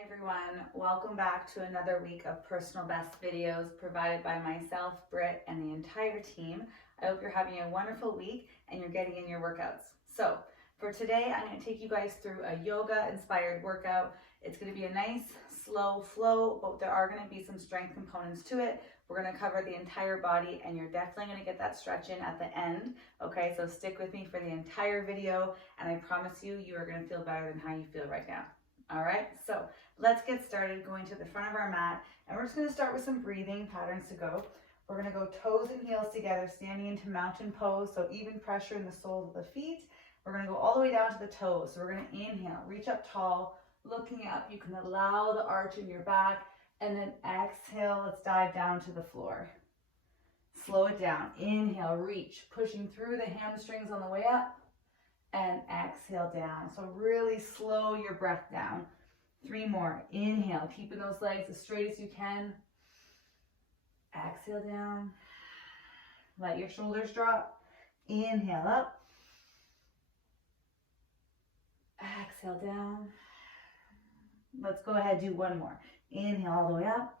Hi everyone, welcome back to another week of personal best videos provided by myself, Britt, and the entire team. I hope you're having a wonderful week and you're getting in your workouts. So for today, I'm going to take you guys through a yoga inspired workout. It's going to be a nice slow flow, but there are going to be some strength components to it. We're going to cover the entire body and you're definitely going to get that stretch in at the end. Okay, so stick with me for the entire video and I promise you, you are going to feel better than how you feel right now. All right, so let's get started going to the front of our mat, and we're just going to start with some breathing patterns to go. We're going to go toes and heels together, standing into mountain pose, so even pressure in the soles of the feet. We're going to go all the way down to the toes. So we're going to inhale, reach up tall, looking up. You can allow the arch in your back, and then exhale, let's dive down to the floor. Slow it down. Inhale, reach, pushing through the hamstrings on the way up, and exhale down. So really slow your breath down. 3 more. Inhale, keeping those legs as straight as you can. Exhale down. Let your shoulders drop. Inhale up. Exhale down. Let's go ahead and do 1 more. Inhale all the way up.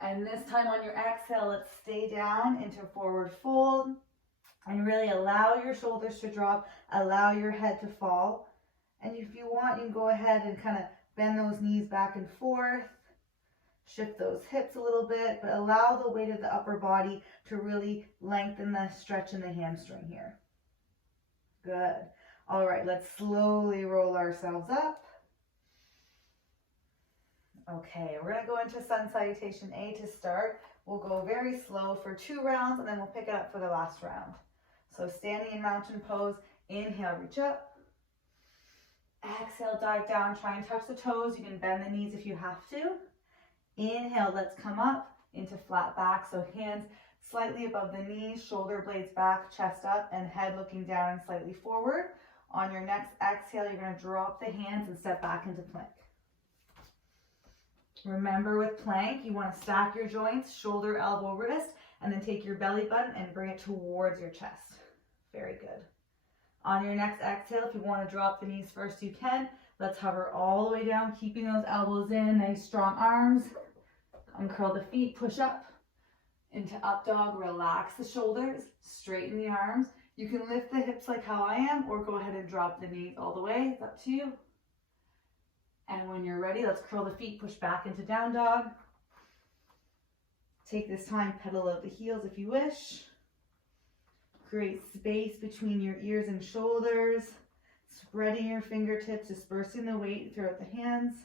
And this time on your exhale, let's stay down into forward fold. And really allow your shoulders to drop, allow your head to fall. And if you want, you can go ahead and kind of bend those knees back and forth, shift those hips a little bit, but allow the weight of the upper body to really lengthen the stretch in the hamstring here. Good. All right, let's slowly roll ourselves up. Okay, we're gonna go into Sun Salutation A to start. We'll go very slow for 2 rounds and then we'll pick it up for the last round. So standing in mountain pose, inhale, reach up. Exhale, dive down, try and touch the toes. You can bend the knees if you have to. Inhale, let's come up into flat back. So hands slightly above the knees, shoulder blades back, chest up, and head looking down and slightly forward. On your next exhale, you're gonna drop the hands and step back into plank. Remember with plank, you wanna stack your joints, shoulder, elbow, wrist, and then take your belly button and bring it towards your chest. Very good. On your next exhale, if you want to drop the knees first, you can. Let's hover all the way down, keeping those elbows in, nice strong arms. Uncurl the feet, push up into up dog, relax the shoulders, straighten the arms. You can lift the hips like how I am, or go ahead and drop the knees all the way, it's up to you. And when you're ready, let's curl the feet, push back into down dog. Take this time, pedal out the heels if you wish. Create space between your ears and shoulders, spreading your fingertips, dispersing the weight throughout the hands.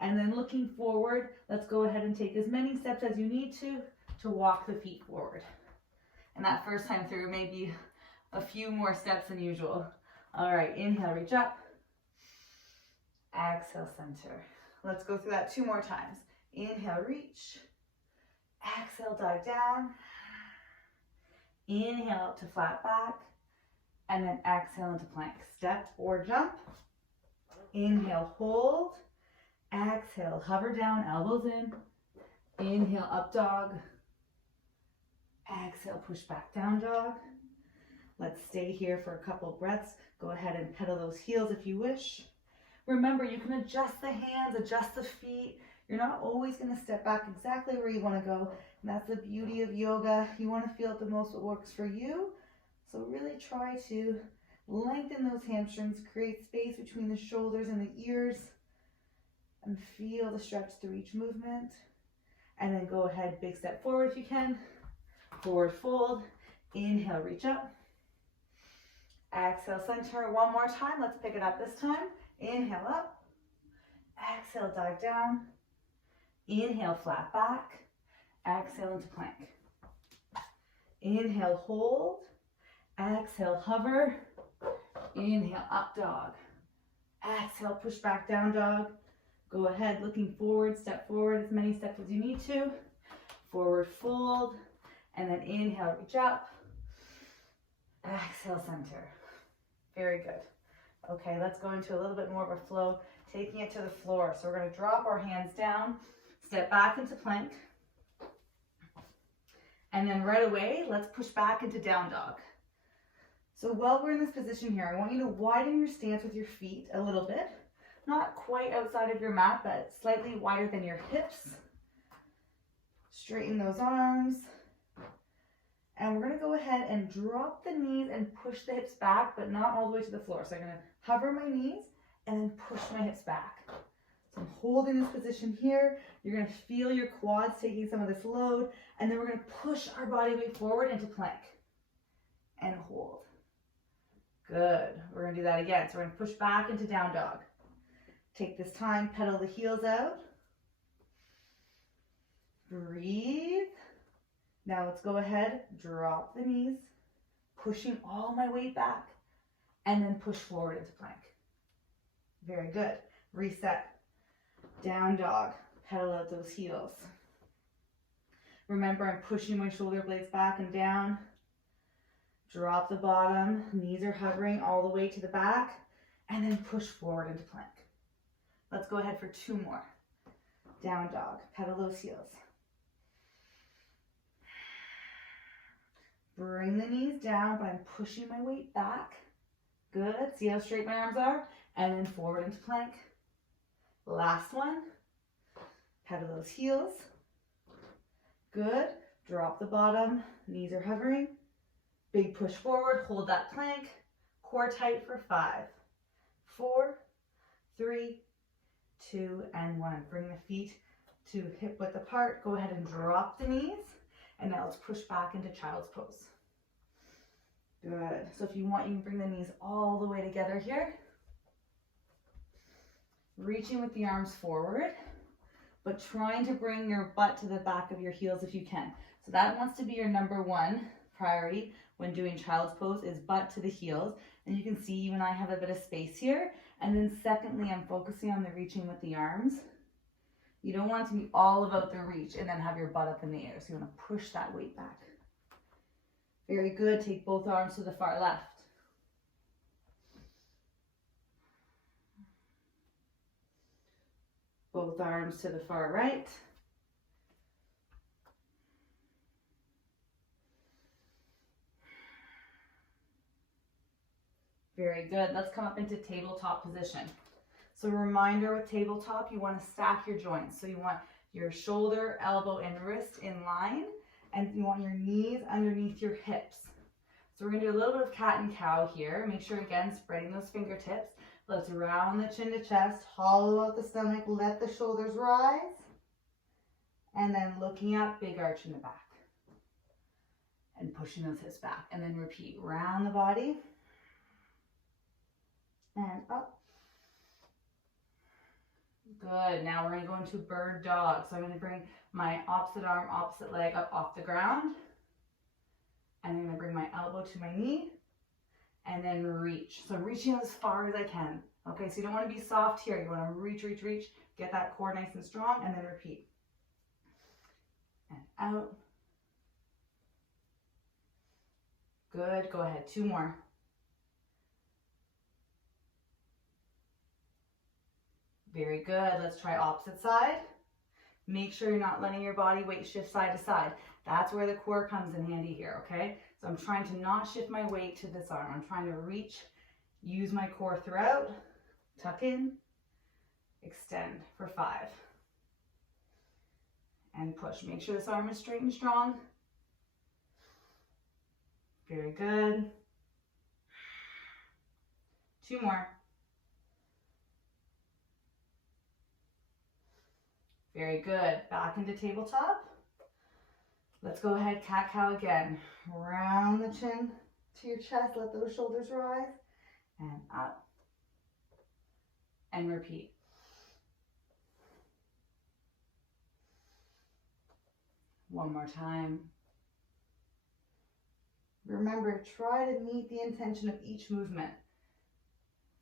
And then looking forward, let's go ahead and take as many steps as you need to walk the feet forward. And that first time through may be a few more steps than usual. All right, inhale, reach up. Exhale, center. Let's go through that 2 more times. Inhale, reach. Exhale, dive down. Inhale up to flat back, and then exhale into plank. Step or jump. Inhale, hold. Exhale, hover down, elbows in. Inhale, up dog. Exhale, push back, down dog. Let's stay here for a couple breaths. Go ahead and pedal those heels if you wish. Remember, you can adjust the hands, adjust the feet. You're not always going to step back exactly where you want to go. And that's the beauty of yoga. You want to feel it the most what works for you. So really try to lengthen those hamstrings, create space between the shoulders and the ears, and feel the stretch through each movement. And then go ahead, big step forward if you can. Forward fold. Inhale, reach up. Exhale, center. 1 more time. Let's pick it up this time. Inhale up. Exhale, dive down. Inhale, flat back. Exhale into plank. Inhale, hold. Exhale, hover. Inhale, up dog. Exhale, push back, down dog. Go ahead, looking forward, step forward as many steps as you need to. Forward fold. And then inhale, reach up. Exhale, center. Very good. Okay, let's go into a little bit more of a flow, taking it to the floor. So we're going to drop our hands down, step back into plank. And then right away, let's push back into down dog. So while we're in this position here, I want you to widen your stance with your feet a little bit. not quite outside of your mat, but slightly wider than your hips. Straighten those arms. And we're gonna go ahead and drop the knees and push the hips back, but not all the way to the floor. So I'm gonna hover my knees and then push my hips back. So I'm holding this position here. You're gonna feel your quads taking some of this load, and then we're gonna push our body weight forward into plank and hold. Good, we're gonna do that again. So we're gonna push back into down dog. Take this time, pedal the heels out. Breathe. Now let's go ahead, drop the knees, pushing all my weight back, and then push forward into plank. Very good. Reset. Down dog. Pedal out those heels. Remember, I'm pushing my shoulder blades back and down. Drop the bottom. Knees are hovering all the way to the back, and then push forward into plank. Let's go ahead for 2 more. Down dog. Pedal those heels. Bring the knees down, but I'm pushing my weight back. Good. See how straight my arms are? And then forward into plank. Last one. Pedal those heels. Good. Drop the bottom. Knees are hovering. Big push forward. Hold that plank. Core tight for 5, 4, 3, 2, and 1. Bring the feet to hip width apart. Go ahead and drop the knees. And now let's push back into child's pose. Good. So if you want, you can bring the knees all the way together here. Reaching with the arms forward, but trying to bring your butt to the back of your heels if you can. So that wants to be your number 1 priority when doing child's pose, is butt to the heels. And you can see you and I have a bit of space here. And then secondly, I'm focusing on the reaching with the arms. You don't want it to be all about the reach and then have your butt up in the air. So you want to push that weight back. Very good. Take both arms to the far left. Both arms to the far right. Very good. Let's come up into tabletop position. So a reminder with tabletop, you want to stack your joints. So you want your shoulder, elbow, and wrist in line, and you want your knees underneath your hips. So we're going to do a little bit of cat and cow here. Make sure, again, spreading those fingertips. Let's round the chin to chest, hollow out the stomach, let the shoulders rise, and then looking up, big arch in the back. And pushing those hips back. And then repeat, round the body, and up. Good. Now we're going to go into bird dog. So I'm going to bring my opposite arm, opposite leg up off the ground. And I'm going to bring my elbow to my knee. And then reach. So I'm reaching as far as I can. Okay, so you don't want to be soft here. You want to reach, reach, reach. Get that core nice and strong. And then repeat. And out. Good. Go ahead. 2 more. Very good. Let's try opposite side. Make sure you're not letting your body weight shift side to side. That's where the core comes in handy here, okay? So I'm trying to not shift my weight to this arm. I'm trying to reach, use my core throughout, tuck in, extend for 5. And push. Make sure this arm is straight and strong. Very good. 2 more. Very good. Back into tabletop. Let's go ahead, cat-cow again. Round the chin to your chest. Let those shoulders rise. And up. And repeat. One more time. Remember, try to meet the intention of each movement.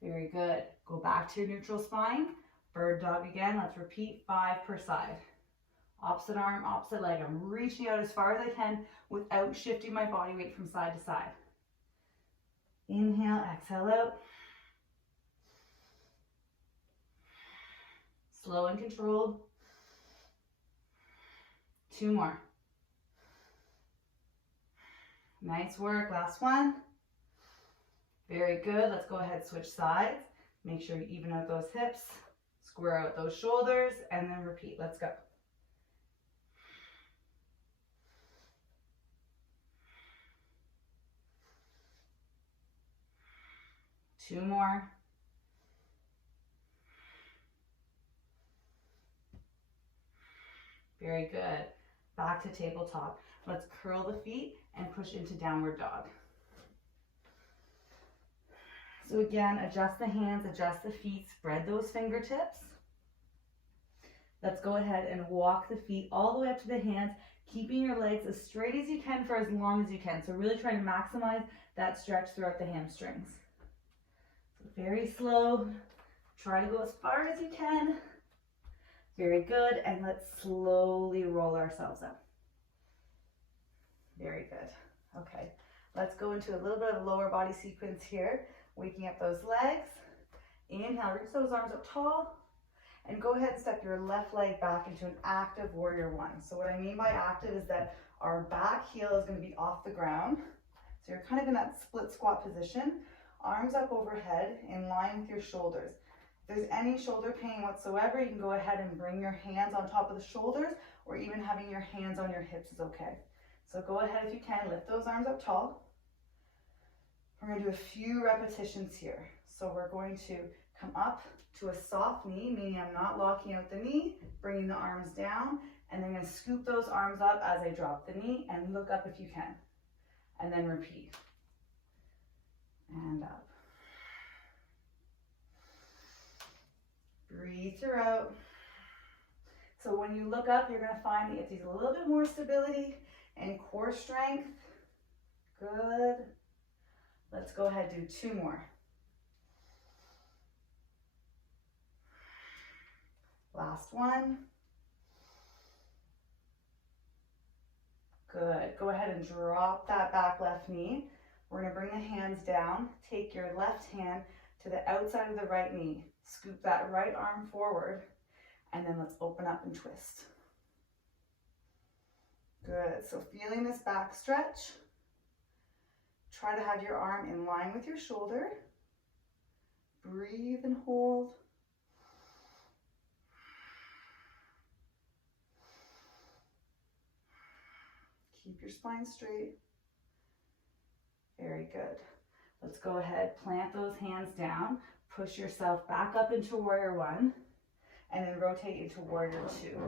Very good. Go back to your neutral spine. Bird dog again. Let's repeat 5 per side. Opposite arm, opposite leg. I'm reaching out as far as I can without shifting my body weight from side to side. Inhale, exhale out. Slow and controlled. 2 more. Nice work. Last one. Very good. Let's go ahead, switch sides. Make sure you even out those hips, square out those shoulders, and then repeat. Let's go. Two more. Very good. Back to tabletop. Let's curl the feet and push into downward dog. So again, adjust the hands, adjust the feet, spread those fingertips. Let's go ahead and walk the feet all the way up to the hands, keeping your legs as straight as you can for as long as you can. So really try to maximize that stretch throughout the hamstrings. So very slow. Try to go as far as you can. Very good. And let's slowly roll ourselves up. Very good. Okay. Let's go into a little bit of lower body sequence here. Waking up those legs. Inhale, reach those arms up tall. And go ahead and step your left leg back into an active warrior one. So what I mean by active is that our back heel is going to be off the ground. So you're kind of in that split squat position. Arms up overhead in line with your shoulders. If there's any shoulder pain whatsoever, you can go ahead and bring your hands on top of the shoulders, or even having your hands on your hips is okay. So go ahead if you can, lift those arms up tall. We're going to do a few repetitions here. So we're going to come up to a soft knee, meaning I'm not locking out the knee, bringing the arms down, and then I'm going to scoop those arms up as I drop the knee and look up if you can. And then repeat. And up. Breathe throughout. So when you look up, you're going to find that you get a little bit more stability and core strength. Good. Let's go ahead and do two more. Last one. Good. Go ahead and drop that back left knee. We're going to bring the hands down. Take your left hand to the outside of the right knee. Scoop that right arm forward. And then let's open up and twist. Good. So feeling this back stretch. Try to have your arm in line with your shoulder. Breathe and hold. Keep your spine straight. Very good. Let's go ahead, plant those hands down, push yourself back up into warrior one, and then rotate into warrior two.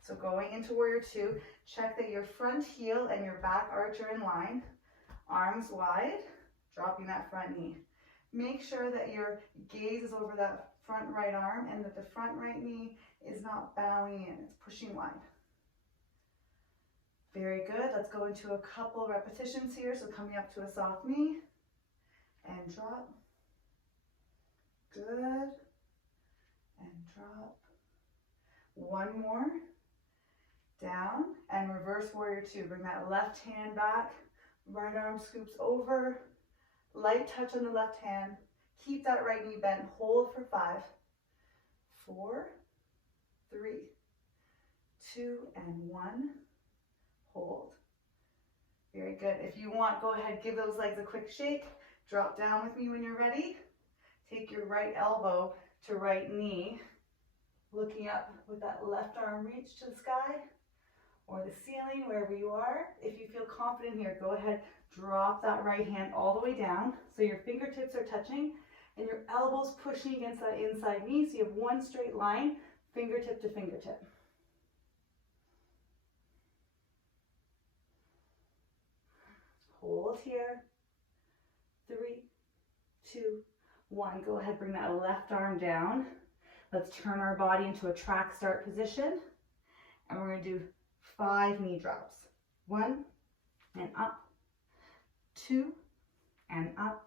So going into warrior two, check that your front heel and your back arch are in line, arms wide, dropping that front knee. Make sure that your gaze is over that front right arm and that the front right knee is not bowing in, it's pushing wide. Very good. Let's go into a couple repetitions here. So coming up to a soft knee and drop. Good. And drop. One more. Down and reverse warrior two. Bring that left hand back. Right arm scoops over. Light touch on the left hand. Keep that right knee bent. Hold for 5, 4, 3, 2, and 1. Hold. Very good. If you want, go ahead, give those legs a quick shake. Drop down with me when you're ready. Take your right elbow to right knee, looking up with that left arm reach to the sky or the ceiling, wherever you are. If you feel confident here, go ahead, drop that right hand all the way down so your fingertips are touching and your elbows pushing against that inside knee, so you have one straight line, fingertip to fingertip. Hold here. 3, 2, 1. Go ahead, bring that left arm down. Let's turn our body into a track start position. And we're going to do 5 knee drops. 1, and up. 2, and up.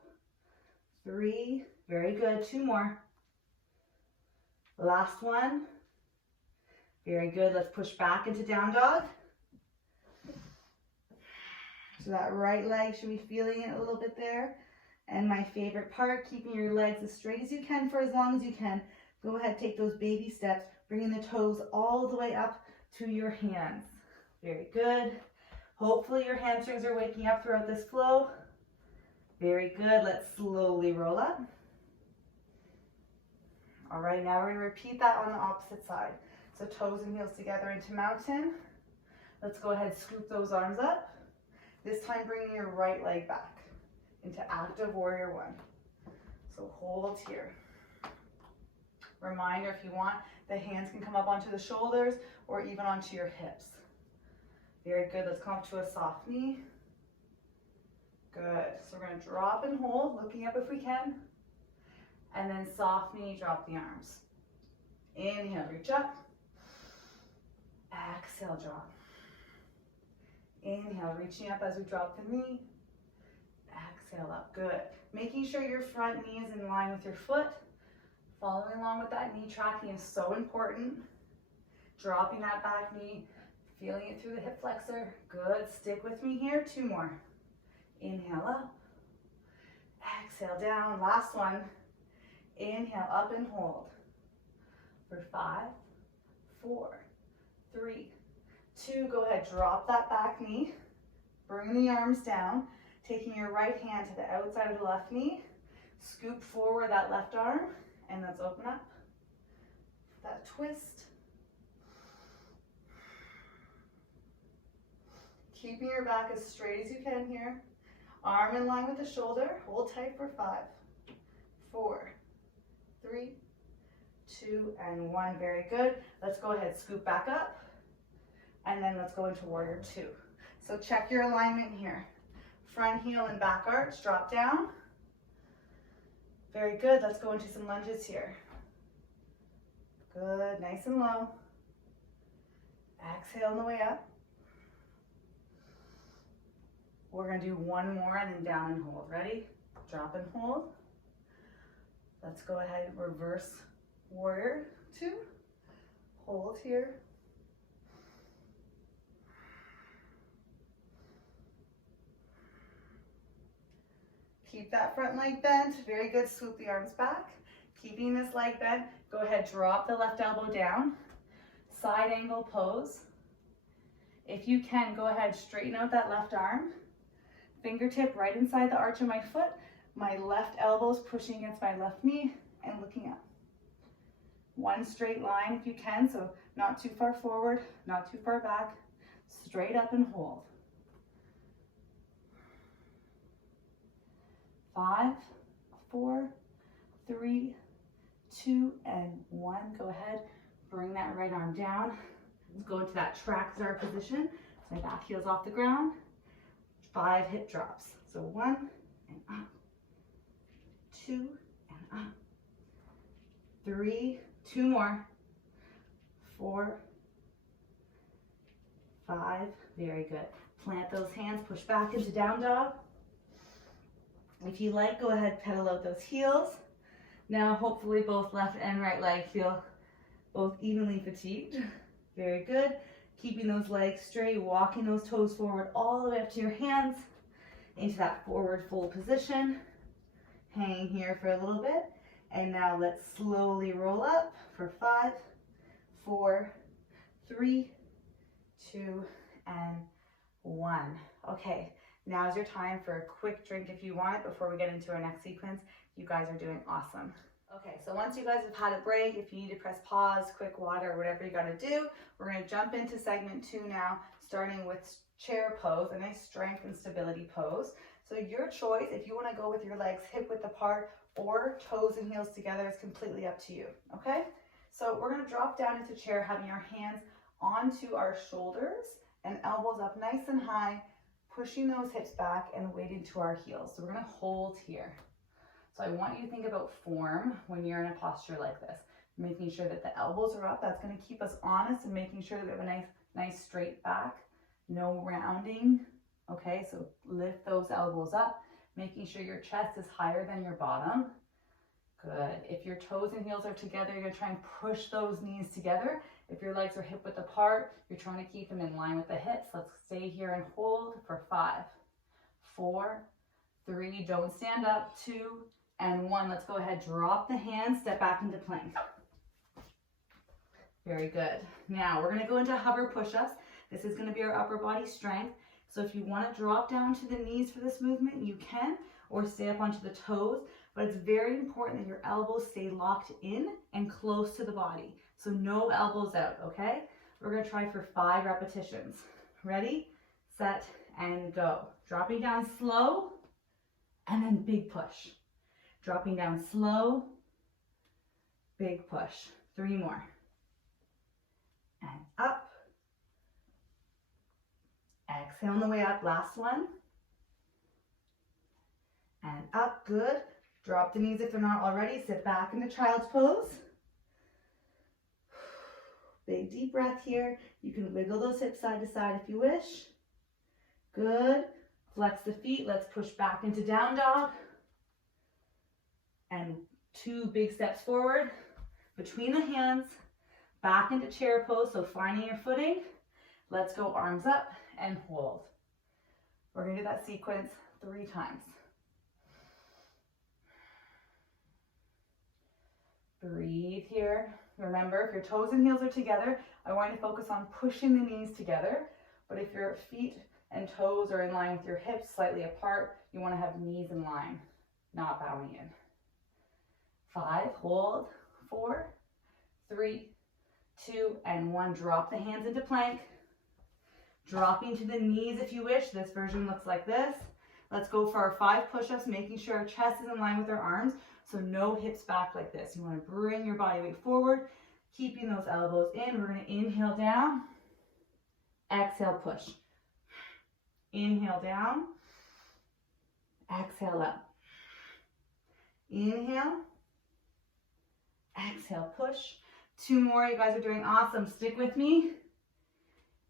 3, very good. 2 more. Last one. Very good. Let's push back into down dog. So that right leg should be feeling it a little bit there. And my favorite part, keeping your legs as straight as you can for as long as you can. Go ahead, take those baby steps, bringing the toes all the way up to your hands. Very good. Hopefully your hamstrings are waking up throughout this flow. Very good. Let's slowly roll up. All right, now we're gonna repeat that on the opposite side. So toes and heels together into mountain. Let's go ahead, scoop those arms up. This time bringing your right leg back into active warrior one. So hold here. Reminder, if you want, the hands can come up onto the shoulders or even onto your hips. Very good, let's come up to a soft knee. Good, so we're gonna drop and hold, looking up if we can. And then soft knee, drop the arms. Inhale, reach up. Exhale, drop. Inhale, reaching up as we drop the knee. Exhale up, good. Making sure your front knee is in line with your foot. Following along with that knee tracking is so important. Dropping that back knee, feeling it through the hip flexor. Good, stick with me here, 2 more. Inhale up. Exhale down, last one. Inhale up and hold. For 5, 4, 3, 2, go ahead, drop that back knee, bring the arms down, taking your right hand to the outside of the left knee, scoop forward that left arm, and let's open up that twist. Keeping your back as straight as you can here, arm in line with the shoulder, hold tight for 5, 4, 3, 2, and 1, very good. Let's go ahead, scoop back up. And then let's go into warrior 2. So check your alignment here. Front heel and back arch, drop down. Very good, let's go into some lunges here. Good, nice and low. Exhale on the way up. We're gonna do 1 more and then down and hold. Ready? Drop and hold. Let's go ahead and reverse warrior 2. Hold here. Keep that front leg bent, very good, swoop the arms back. Keeping this leg bent, go ahead, drop the left elbow down. Side angle pose. If you can, go ahead, straighten out that left arm. Fingertip right inside the arch of my foot. My left elbow's pushing against my left knee and looking up. 1 straight line if you can, so not too far forward, not too far back. Straight up and hold. 5, 4, 3, 2, and 1. Go ahead, bring that right arm down. Let's go into that track star position. My back heel's off the ground. 5 hip drops. So 1 and up, 2 and up, 3, 2 more, 4, 5, very good. Plant those hands, push back into down dog. If you like, go ahead, pedal out those heels. Now, hopefully both left and right leg feel both evenly fatigued. Very good. Keeping those legs straight, walking those toes forward all the way up to your hands into that forward fold position. Hang here for a little bit. And now let's slowly roll up for 5, 4, 3, 2, and 1. Okay. Now's your time for a quick drink if you want it before we get into our next sequence. You guys are doing awesome. Okay, so once you guys have had a break, if you need to press pause, quick water, or whatever you gotta do, we're gonna jump into segment 2 now, starting with chair pose, a nice strength and stability pose. So your choice, if you wanna go with your legs hip width apart or toes and heels together, is completely up to you, okay? So we're gonna drop down into chair, having our hands onto our shoulders and elbows up nice and high, pushing those hips back and weighted to our heels. So we're gonna hold here. So I want you to think about form when you're in a posture like this. Making sure that the elbows are up, that's gonna keep us honest and making sure that we have a nice straight back, no rounding, okay? So lift those elbows up, making sure your chest is higher than your bottom. Good. If your toes and heels are together, you're gonna try and push those knees together. If your legs are hip width apart, you're trying to keep them in line with the hips. Let's stay here and hold for 5, 4, 3, don't stand up, 2, and 1. Let's go ahead, drop the hands, step back into plank. Very good. Now we're gonna go into hover push-ups. This is gonna be our upper body strength. So if you wanna drop down to the knees for this movement, you can, or stay up onto the toes. but it's very important that your elbows stay locked in and close to the body. So no elbows out, okay? We're gonna try for 5 repetitions. Ready, set, and go. Dropping down slow, and then big push. Dropping down slow, big push. 3 more. And up. Exhale on the way up, last one. And up, good. Drop the knees if they're not already. Sit back into child's pose. Big deep breath here. You can wiggle those hips side to side if you wish. Good. Flex the feet. Let's push back into down dog. And 2 big steps forward. Between the hands. Back into chair pose. So finding your footing. Let's go arms up and hold. We're going to do that sequence 3 times. Breathe here. Remember, if your toes and heels are together, I want you to focus on pushing the knees together. But if your feet and toes are in line with your hips slightly apart, you want to have knees in line, not bowing in. 5, hold. 4, 3, 2, and 1. Drop the hands into plank. Dropping to the knees if you wish. This version looks like this. Let's go for our 5 push-ups, making sure our chest is in line with our arms. So no hips back like this. You want to bring your body weight forward, keeping those elbows in. We're going to inhale down, exhale, push. Inhale down, exhale up. Inhale, exhale, push. 2 more. You guys are doing awesome. Stick with me.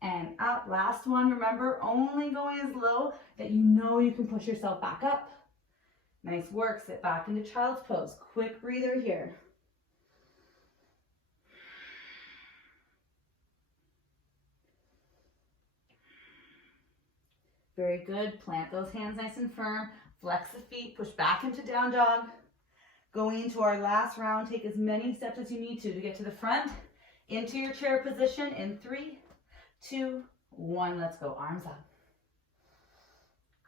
And up. Last one. Remember, only going as low that you know you can push yourself back up. Nice work. Sit back into child's pose. Quick breather here. Very good. Plant those hands nice and firm. Flex the feet. Push back into down dog. Going into our last round, take as many steps as you need to get to the front. Into your chair position in 3, 2, 1. Let's go. Arms up.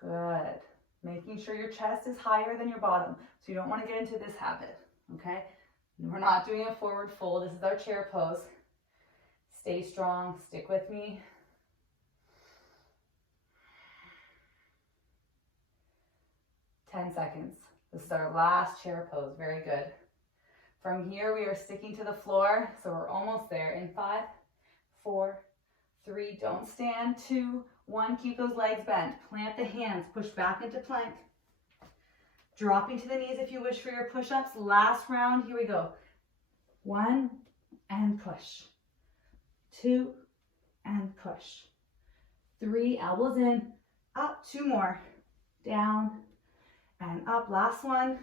Good. Making sure your chest is higher than your bottom. So you don't want to get into this habit, okay? We're not doing a forward fold. This is our chair pose. Stay strong. Stick with me. Ten seconds. This is our last chair pose. Very good. From here, we are sticking to the floor. So we're almost there. In 5, 4, 3, don't stand. 2, 1, keep those legs bent. Plant the hands, push back into plank. Dropping to the knees if you wish for your push-ups. Last round, here we go. 1, and push. 2, and push. 3, elbows in, up. 2 more. Down, and up. Last one,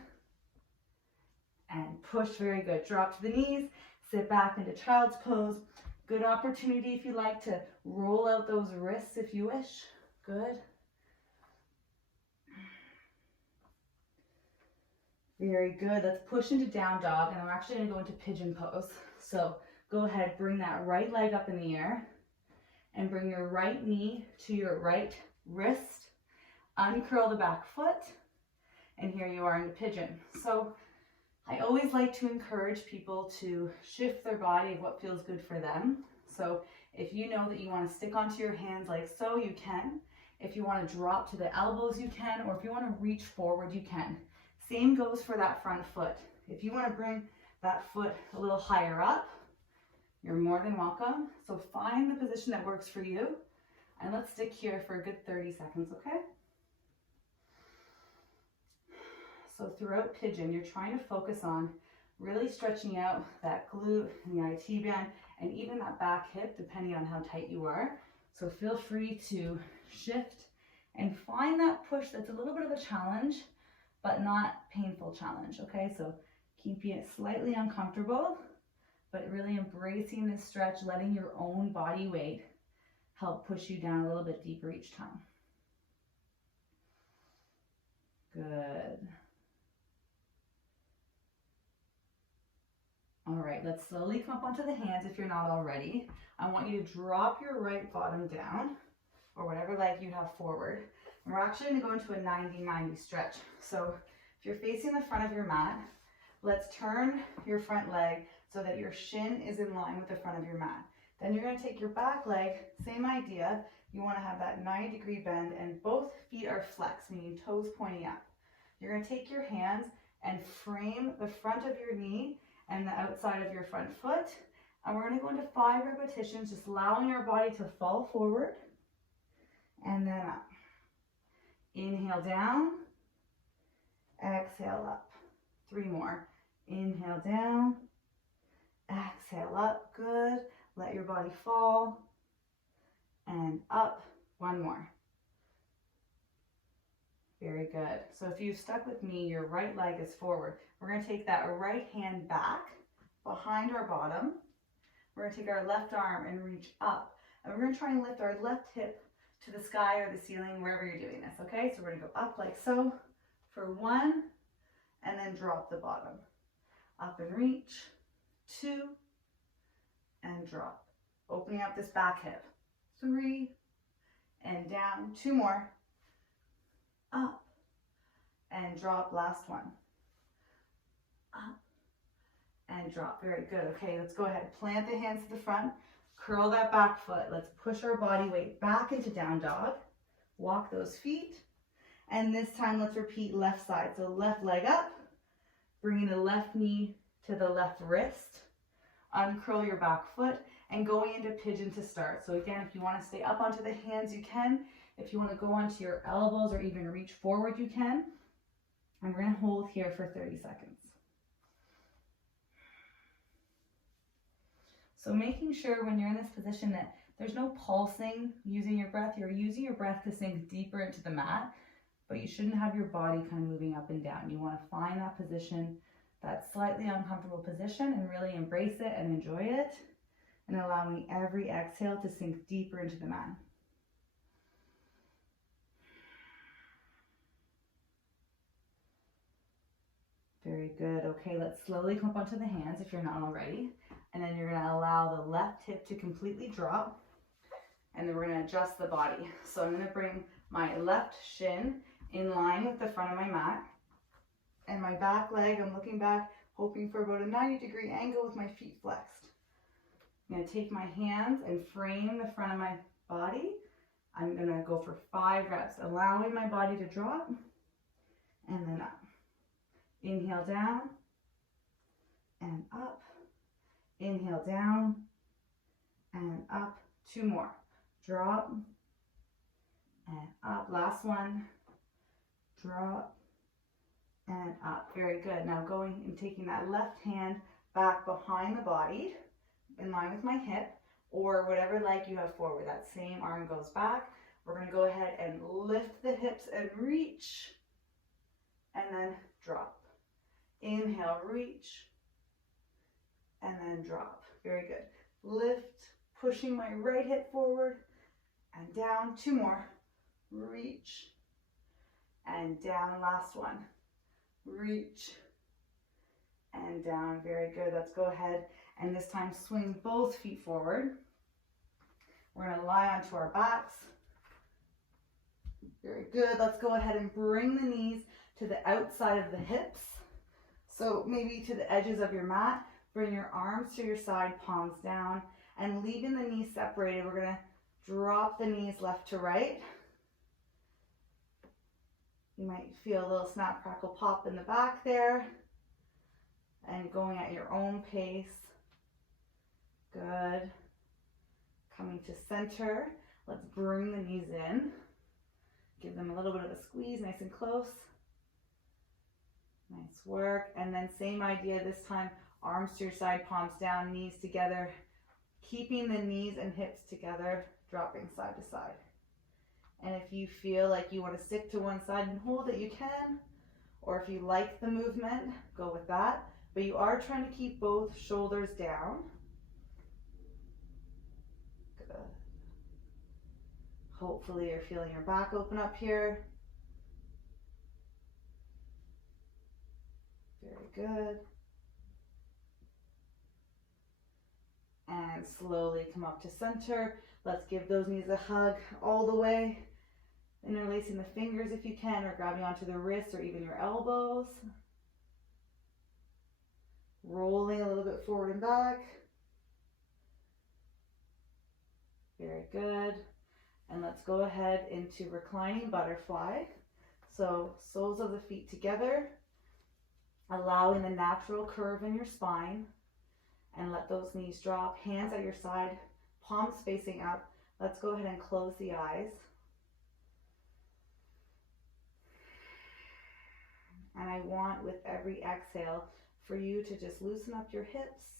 and push. Very good. Drop to the knees, sit back into child's pose. Good opportunity if you like to roll out those wrists if you wish. Good. Very good. Let's push into down dog, and we're actually going to go into pigeon pose. So go ahead, bring that right leg up in the air, and bring your right knee to your right wrist. Uncurl the back foot, and here you are in pigeon. So I always like to encourage people to shift their body, what feels good for them. So if you know that you want to stick onto your hands like so, you can. If you want to drop to the elbows, you can. Or if you want to reach forward, you can. Same goes for that front foot. If you want to bring that foot a little higher up, you're more than welcome. So find the position that works for you. And let's stick here for a good 30 seconds, okay? So throughout pigeon, you're trying to focus on really stretching out that glute and the IT band and even that back hip, depending on how tight you are. So feel free to shift and find that push that's a little bit of a challenge, but not painful challenge, okay? So keeping it slightly uncomfortable, but really embracing this stretch, letting your own body weight help push you down a little bit deeper each time. Good. All right, let's slowly come up onto the hands if you're not already. I want you to drop your right bottom down, or whatever leg you have forward. And we're actually gonna go into a 90-90 stretch. So If you're facing the front of your mat, let's turn your front leg so that your shin is in line with the front of your mat. Then you're going to take your back leg, same idea. You want to have that 90-degree bend and both feet are flexed, meaning toes pointing up. You're going to take your hands and frame the front of your knee and the outside of your front foot. And we're going to go into 5 repetitions, just allowing our body to fall forward and then up. Inhale down, exhale up. 3 more. Inhale down, exhale up. Good. Let your body fall and up. 1 more. Very good. So if you've stuck with me, your right leg is forward. We're going to take that right hand back behind our bottom. We're going to take our left arm and reach up. And we're going to try and lift our left hip to the sky or the ceiling, wherever you're doing this, okay? So we're going to go up like so for 1, and then drop the bottom. Up and reach, 2, and drop. Opening up this back hip. 3, and down. 2 more. Up, and drop. Last one. Up, and drop. Very good. Okay, let's go ahead. Plant the hands to the front. Curl that back foot. Let's push our body weight back into down dog. Walk those feet. And this time, let's repeat left side. So left leg up. Bringing the left knee to the left wrist. Uncurl your back foot. And going into pigeon to start. So again, if you want to stay up onto the hands, you can. If you want to go onto your elbows or even reach forward, you can. And we're going to hold here for 30 seconds. So making sure when you're in this position that there's no pulsing using your breath. You're using your breath to sink deeper into the mat, but you shouldn't have your body kind of moving up and down. You want to find that position, that slightly uncomfortable position, and really embrace it and enjoy it, and allowing every exhale to sink deeper into the mat. Very good. Okay, let's slowly come up onto the hands if you're not already. And then you're going to allow the left hip to completely drop. And then we're going to adjust the body. So I'm going to bring my left shin in line with the front of my mat. And my back leg, I'm looking back, hoping for about a 90-degree angle with my feet flexed. I'm going to take my hands and frame the front of my body. I'm going to go for 5 reps, allowing my body to drop and then up. Inhale down and up. Inhale down and up. 2 more. Drop and up. Last one. Drop and up. Very good. Now going and taking that left hand back behind the body in line with my hip, or whatever leg you have forward. That same arm goes back. We're going to go ahead and lift the hips and reach, and then drop. Inhale, reach, and then drop. Very good. Lift, pushing my right hip forward and down. 2 more. Reach and down. Last one. Reach and down. Very good. Let's go ahead and this time swing both feet forward. We're going to lie onto our backs. Very good. Let's go ahead and bring the knees to the outside of the hips. So maybe to the edges of your mat. Bring your arms to your side, palms down, and leaving the knees separated. We're going to drop the knees left to right. You might feel a little snap, crackle, pop in the back there. And going at your own pace. Good. Coming to center. Let's bring the knees in. Give them a little bit of a squeeze, nice and close. Nice work. And then same idea this time, arms to your side, palms down, knees together. Keeping the knees and hips together, dropping side to side. And if you feel like you want to stick to one side and hold it, you can. Or if you like the movement, go with that. But you are trying to keep both shoulders down. Good. Hopefully you're feeling your back open up here. Very good. And slowly come up to center. Let's give those knees a hug all the way. Interlacing the fingers if you can, or grabbing onto the wrists or even your elbows. Rolling a little bit forward and back. Very good. And let's go ahead into reclining butterfly. So soles of the feet together, allowing the natural curve in your spine, and let those knees drop, hands at your side, palms facing up. Let's go ahead and close the eyes. And I want, with every exhale, for you to just loosen up your hips,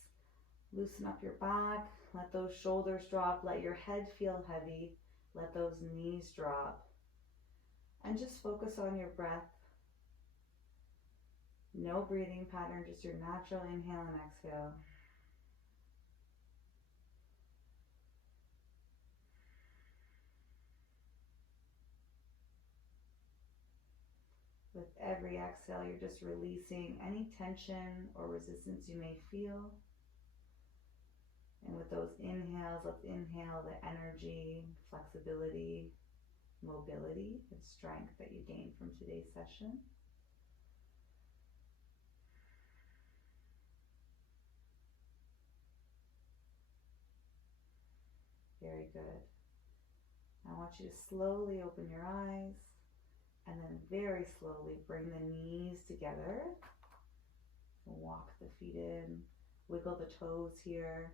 loosen up your back, let those shoulders drop, let your head feel heavy, let those knees drop, and just focus on your breath. No breathing pattern, just your natural inhale and exhale. With every exhale, you're just releasing any tension or resistance you may feel. And with those inhales, let's inhale the energy, flexibility, mobility, and strength that you gained from today's session. Very good. I want you to slowly open your eyes, and then very slowly bring the knees together. Walk the feet in, wiggle the toes here.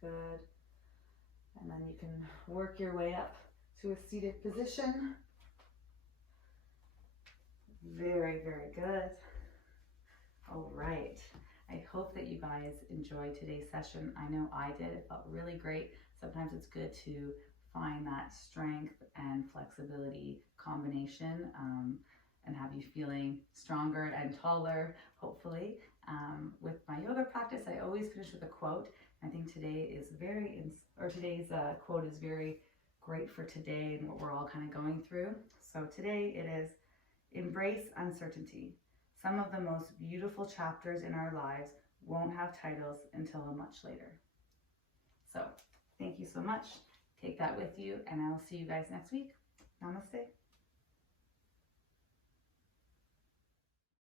Good. And then you can work your way up to a seated position. Very, very good. All right. I hope that you guys enjoyed today's session. I know I did. It felt really great. Sometimes it's good to find that strength and flexibility combination and have you feeling stronger and taller, hopefully. With my yoga practice, I always finish with a quote. I think today's quote is very great for today and what we're all kind of going through. So today it is, embrace uncertainty. Some of the most beautiful chapters in our lives won't have titles until much later. So thank you so much. Take that with you, and I will see you guys next week. Namaste.